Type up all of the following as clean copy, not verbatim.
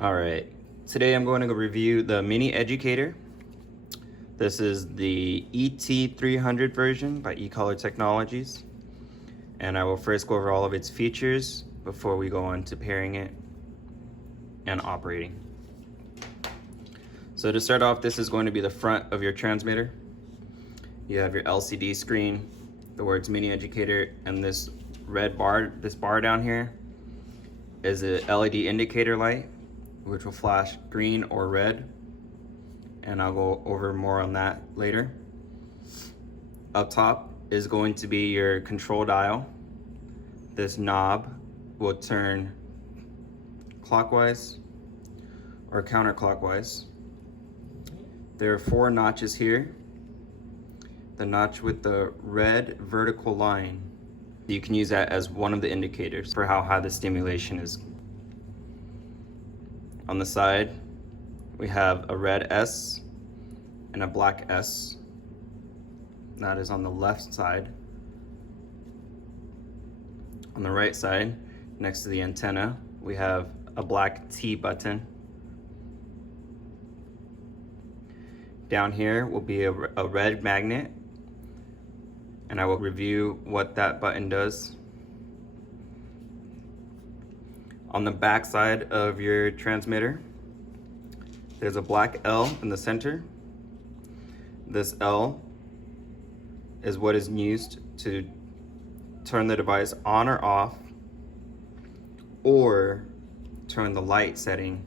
All right, today I'm going to review the Mini Educator. This is the ET-300 version by ECollar Technologies. And I will first go over all of its features before we go on to pairing it and operating. So to start off, this is going to be the front of your transmitter. You have your LCD screen, the words Mini Educator, and this red bar, this bar down here is a LED indicator light, which will flash green or red, and I'll go over more on that later. Up top is going to be your control dial. This knob will turn clockwise or counterclockwise. There are 4 notches here. The notch with the red vertical line, you can use that as one of the indicators for how high the stimulation is. On the side, we have a red S and a black S. That is on the left side. On the right side, next to the antenna, we have a black T button. Down here will be a red magnet, and I will review what that button does. On the back side of your transmitter, there's a black L in the center. This L is what is used to turn the device on or off, or turn the light setting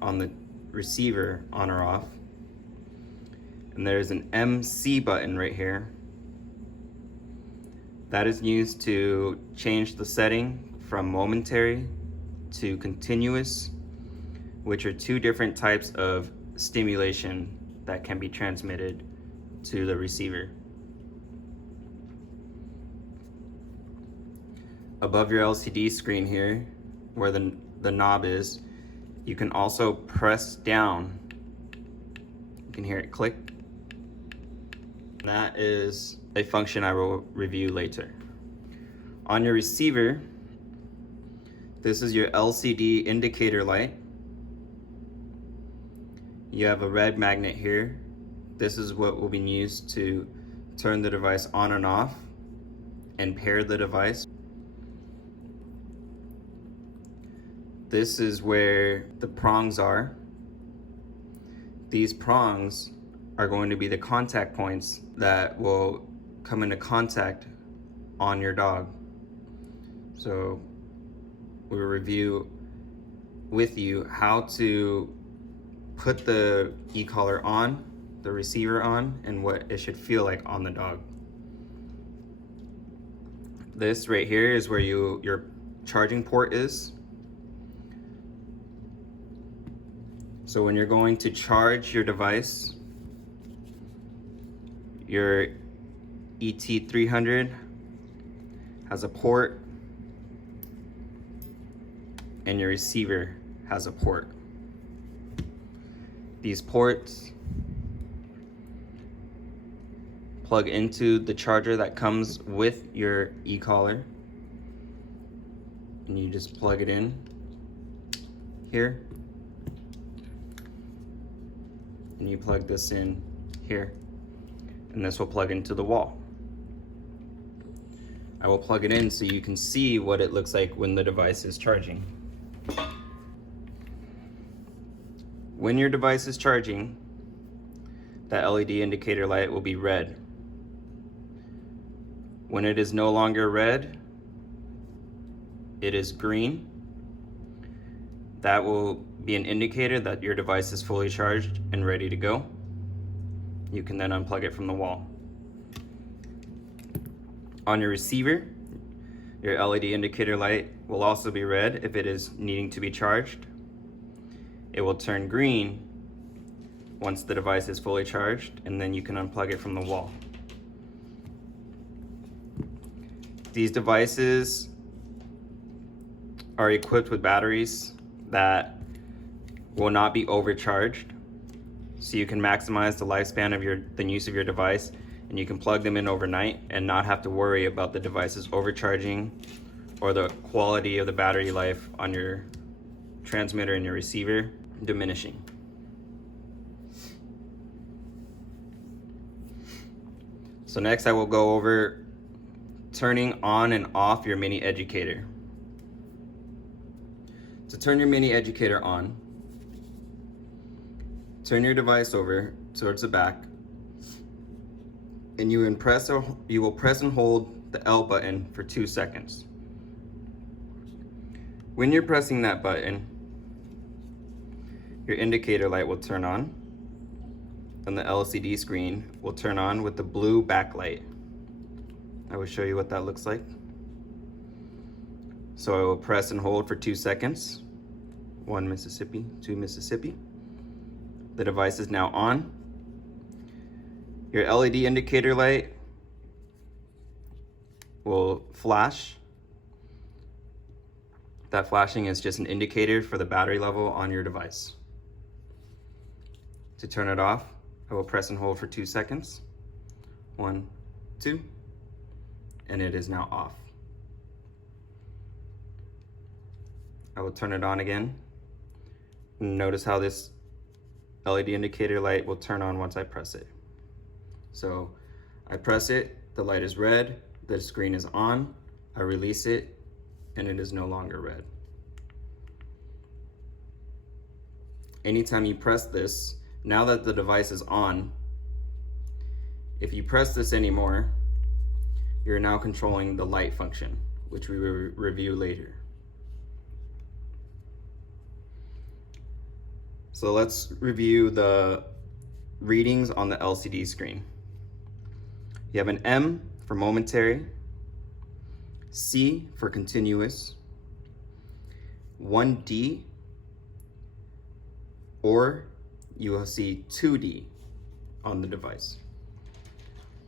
on the receiver on or off. And there's an MC button right here. That is used to change the setting from momentary to continuous, which are 2 different types of stimulation that can be transmitted to the receiver. Above your LCD screen here, where the knob is, you can also press down. You can hear it click. That is a function I will review later. On your receiver, this is your LCD indicator light. You have a red magnet here. This is what will be used to turn the device on and off and pair the device. This is where the prongs are. These prongs are going to be the contact points that will come into contact on your dog. So we will review with you how to put the e-collar on, the receiver on, and what it should feel like on the dog. This right here is where your charging port is. So when you're going to charge your device, your ET-300 has a port, and your receiver has a port. These ports plug into the charger that comes with your e-collar, and you just plug it in here, and you plug this in here, and this will plug into the wall. I will plug it in so you can see what it looks like when the device is charging. When your device is charging, that LED indicator light will be red. When it is no longer red, it is green. That will be an indicator that your device is fully charged and ready to go. You can then unplug it from the wall. On your receiver, your LED indicator light will also be red if it is needing to be charged. It will turn green once the device is fully charged, and then you can unplug it from the wall. These devices are equipped with batteries that will not be overcharged, so you can maximize the lifespan of the use of your device, and you can plug them in overnight and not have to worry about the devices overcharging or the quality of the battery life on your transmitter and your receiver diminishing. So next I will go over turning on and off your mini educator. To turn your mini educator on, turn your device over towards the back, and you will press and hold the L button for 2 seconds. When you're pressing that button, your indicator light will turn on, and the LCD screen will turn on with the blue backlight. I will show you what that looks like. So I will press and hold for 2 seconds. 1 Mississippi, 2 Mississippi. The device is now on. Your LED indicator light will flash. That flashing is just an indicator for the battery level on your device. To turn it off, I will press and hold for 2 seconds. 1, 2, and it is now off. I will turn it on again. Notice how this LED indicator light will turn on once I press it. So I press it, the light is red, the screen is on, I release it, and it is no longer red. Anytime you press this, now that the device is on, if you press this anymore, you're now controlling the light function, which we will review later. So let's review the readings on the LCD screen. You have an M for momentary, C for continuous, 1D, or you will see 2D on the device.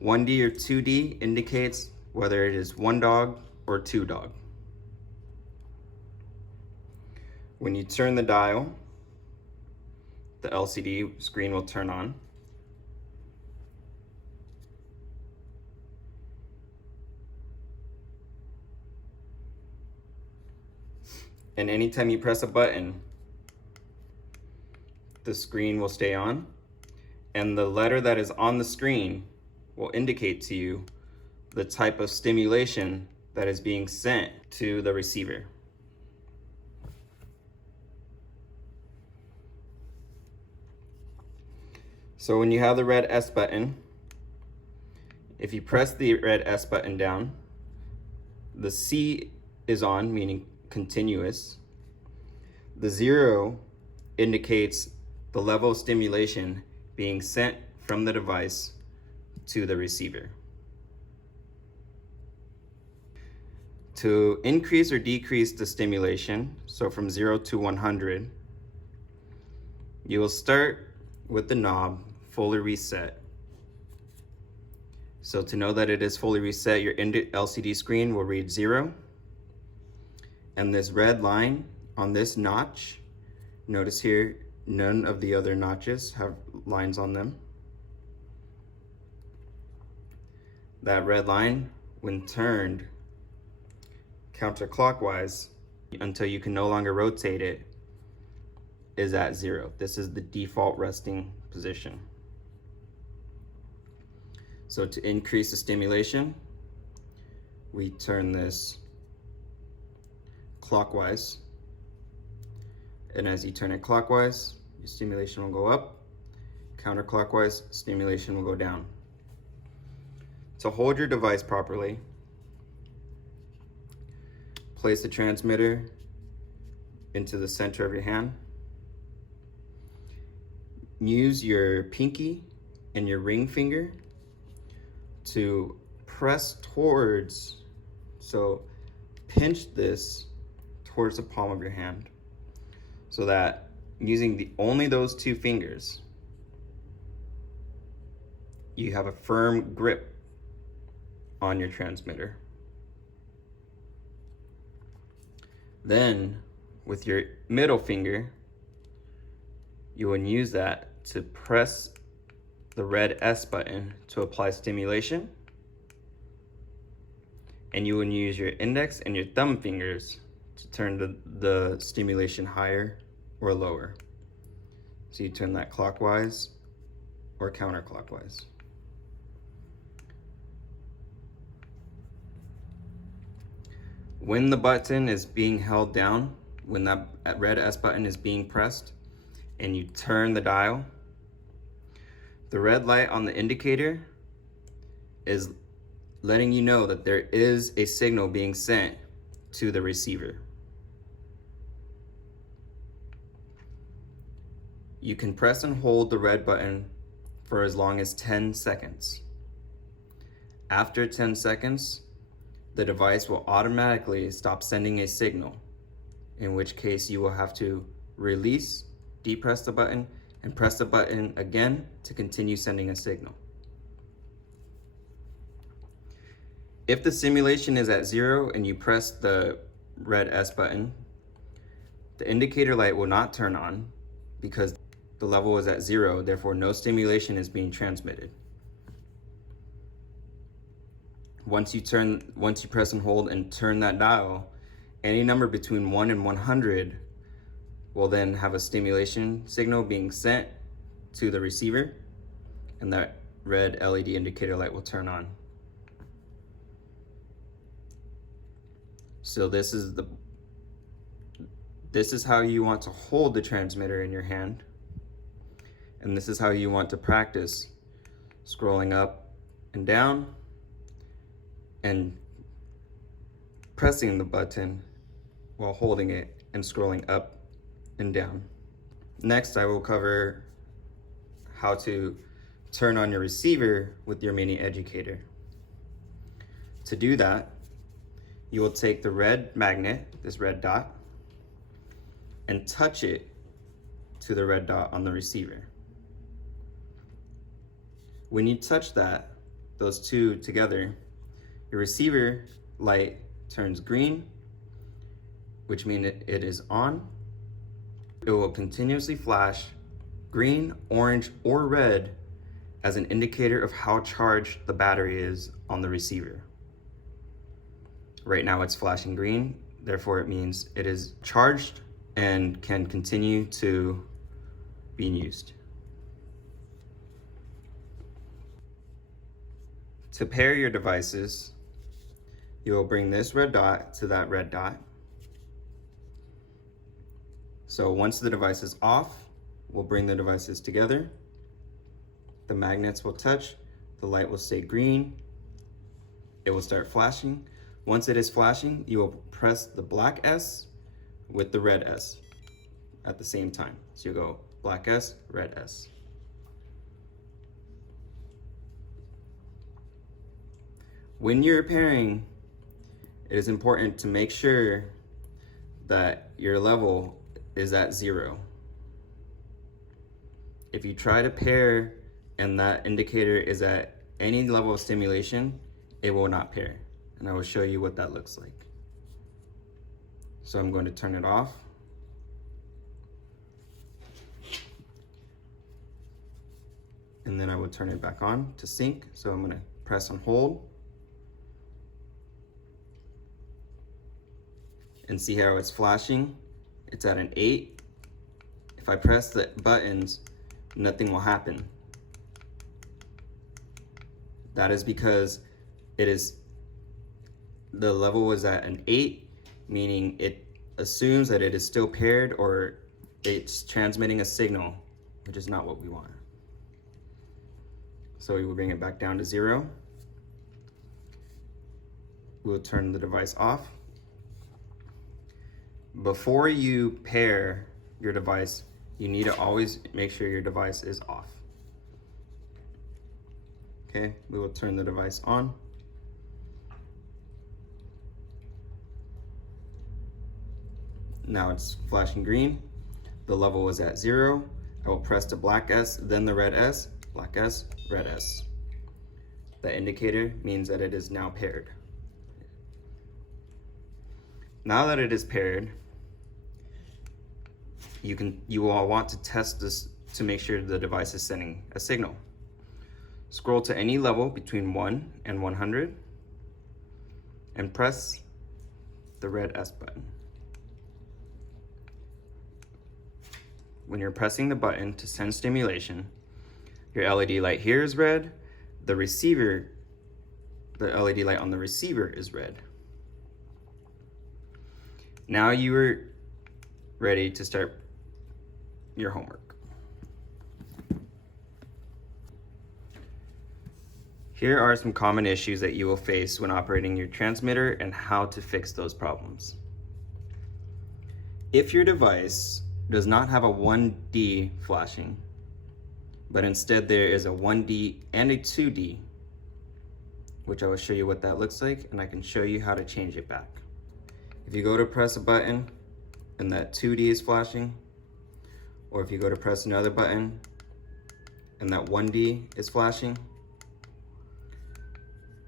1D or 2D indicates whether it is 1 dog or 2 dog. When you turn the dial, the LCD screen will turn on. And anytime you press a button, the screen will stay on, and the letter that is on the screen will indicate to you the type of stimulation that is being sent to the receiver. So when you have the red S button, if you press the red S button down, the C is on, meaning continuous. The 0 indicates the level of stimulation being sent from the device to the receiver. To increase or decrease the stimulation, so from 0 to 100, you will start with the knob fully reset. So to know that it is fully reset, your LCD screen will read 0. And this red line on this notch, notice here, none of the other notches have lines on them. That red line, when turned counterclockwise until you can no longer rotate it, is at 0. This is the default resting position. So to increase the stimulation, we turn this clockwise, and as you turn it clockwise, your stimulation will go up. Counterclockwise, stimulation will go down. To hold your device properly, place the transmitter into the center of your hand. Use your pinky and your ring finger to press towards, so pinch this towards the palm of your hand, so that using only those 2 fingers, you have a firm grip on your transmitter. Then with your middle finger, you will use that to press the red S button to apply stimulation, and you will use your index and your thumb fingers to turn the stimulation higher or lower. So you turn that clockwise or counterclockwise. When the button is being held down, when that red S button is being pressed and you turn the dial, the red light on the indicator is letting you know that there is a signal being sent to the receiver. You can press and hold the red button for as long as 10 seconds. After 10 seconds, the device will automatically stop sending a signal, in which case you will have to release, depress the button, and press the button again to continue sending a signal. If the simulation is at 0 and you press the red S button, the indicator light will not turn on because the level is at 0, therefore no stimulation is being transmitted. Once you press and hold and turn that dial, any number between 1 and 100 will then have a stimulation signal being sent to the receiver, and that red LED indicator light will turn on. So this is how you want to hold the transmitter in your hand, and this is how you want to practice scrolling up and down and pressing the button while holding it and scrolling up and down. Next, I will cover how to turn on your receiver with your Mini Educator. To do that, you will take the red magnet, this red dot, and touch it to the red dot on the receiver. When you touch those two together, your receiver light turns green, which means it is on. It will continuously flash green, orange, or red as an indicator of how charged the battery is on the receiver. Right now it's flashing green, therefore it means it is charged and can continue to be used. To pair your devices, you will bring this red dot to that red dot. So once the device is off, we'll bring the devices together. The magnets will touch, the light will stay green, it will start flashing. Once it is flashing, you will press the black S with the red S at the same time. So you go black S, red S. When you're pairing, it is important to make sure that your level is at 0. If you try to pair and that indicator is at any level of stimulation, it will not pair. And I will show you what that looks like. So I'm going to turn it off. And then I will turn it back on to sync. So I'm going to press and hold. And see how it's flashing? It's at an 8. If I press the buttons, nothing will happen. That is because the level was at an 8, meaning it assumes that it is still paired or it's transmitting a signal, which is not what we want. So we will bring it back down to 0. We'll turn the device off. Before you pair your device, you need to always make sure your device is off. Okay, we will turn the device on. Now it's flashing green. The level is at 0. I will press the black S, then the red S, black S, red S. The indicator means that it is now paired. Now that it is paired, you will want to test this to make sure the device is sending a signal. Scroll to any level between 1 and 100 and press the red S button. when you're pressing the button to send stimulation, your LED light here is red, the LED light on the receiver is red. Now you are ready to start your homework. Here are some common issues that you will face when operating your transmitter and how to fix those problems. If your device does not have a 1D flashing, but instead there is a 1D and a 2D, which I will show you what that looks like, and I can show you how to change it back. If you go to press a button and that 2D is flashing, or if you go to press another button and that 1D is flashing,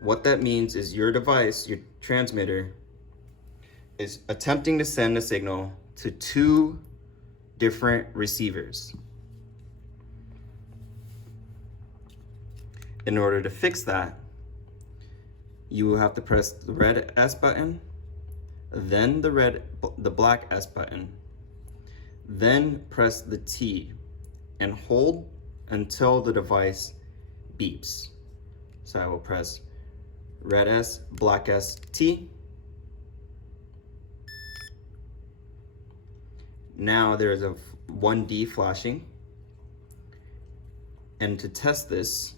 what that means is your device, your transmitter, is attempting to send a signal to two different receivers. In order to fix that, you will have to press the red S button, then the black S button, then press the T and hold until the device beeps. So I will press red S, black S, T. Now there is a 1D flashing. And to test this,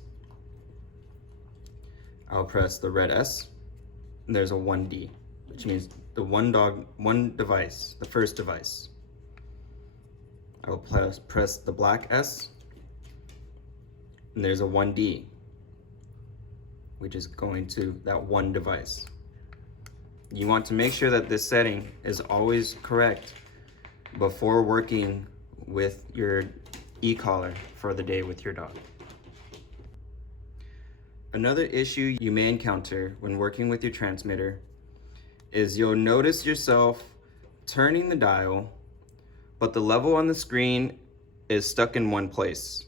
I'll press the red S, and there's a 1D, which means the one device, the first device. I will press the black S, and there's a 1D, which is going to that one device. You want to make sure that this setting is always correct before working with your ECollar for the day with your dog. Another issue you may encounter when working with your transmitter is you'll notice yourself turning the dial, but the level on the screen is stuck in one place.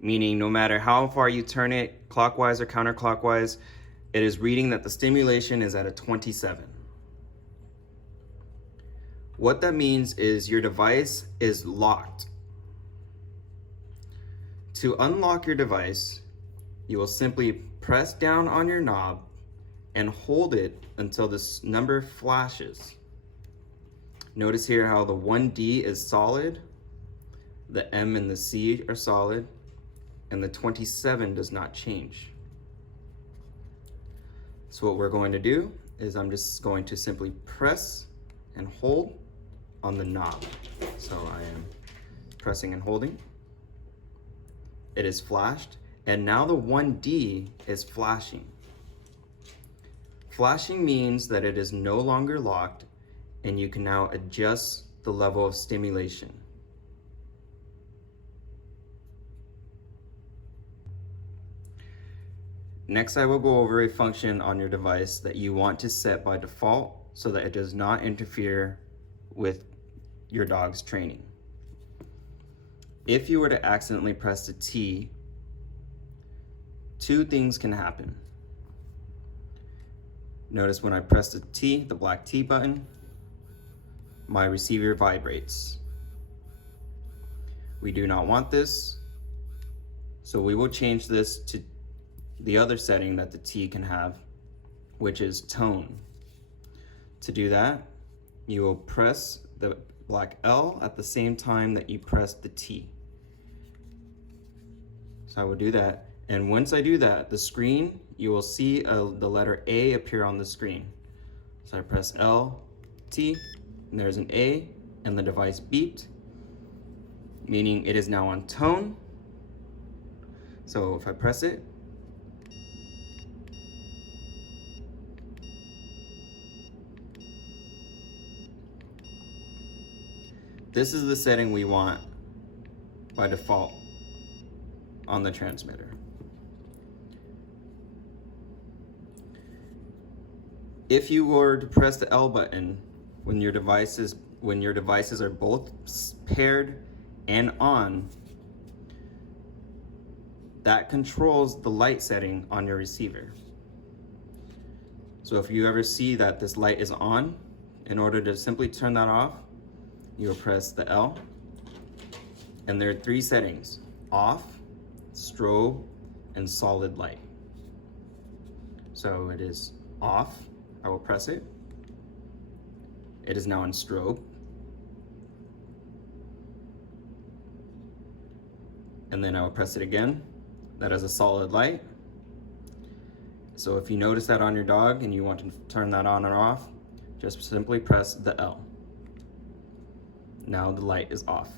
Meaning no matter how far you turn it, clockwise or counterclockwise, it is reading that the stimulation is at a 27. What that means is your device is locked. To unlock your device, you will simply press down on your knob and hold it until this number flashes. Notice here how the 1D is solid, the M and the C are solid, and the 27 does not change. So what we're going to do is I'm just going to simply press and hold on the knob. So I am pressing and holding. It is flashed, and now the 1D is flashing. Flashing means that it is no longer locked, and you can now adjust the level of stimulation. Next, I will go over a function on your device that you want to set by default so that it does not interfere with your dog's training. If you were to accidentally press the T, two things can happen. Notice when I press the T, the black T button, my receiver vibrates. We do not want this, so we will change this to the other setting that the T can have, which is tone. To do that, you will press the black L at the same time that you press the T. So I will do that, and once I do that, the screen, you will see the letter A appear on the screen. So I press L, T, and there's an A, and the device beeped, meaning it is now on tone. So if I press it, this is the setting we want by default on the transmitter. If you were to press the L button when your devices are both paired and on, that controls the light setting on your receiver. So if you ever see that this light is on, in order to simply turn that off, you will press the L And there are 3 settings: off, strobe, and solid light. So it is off. I will press it. It is now in strobe. And then I will press it again. That is a solid light. So if you notice that on your dog and you want to turn that on or off, just simply press the L. Now the light is off.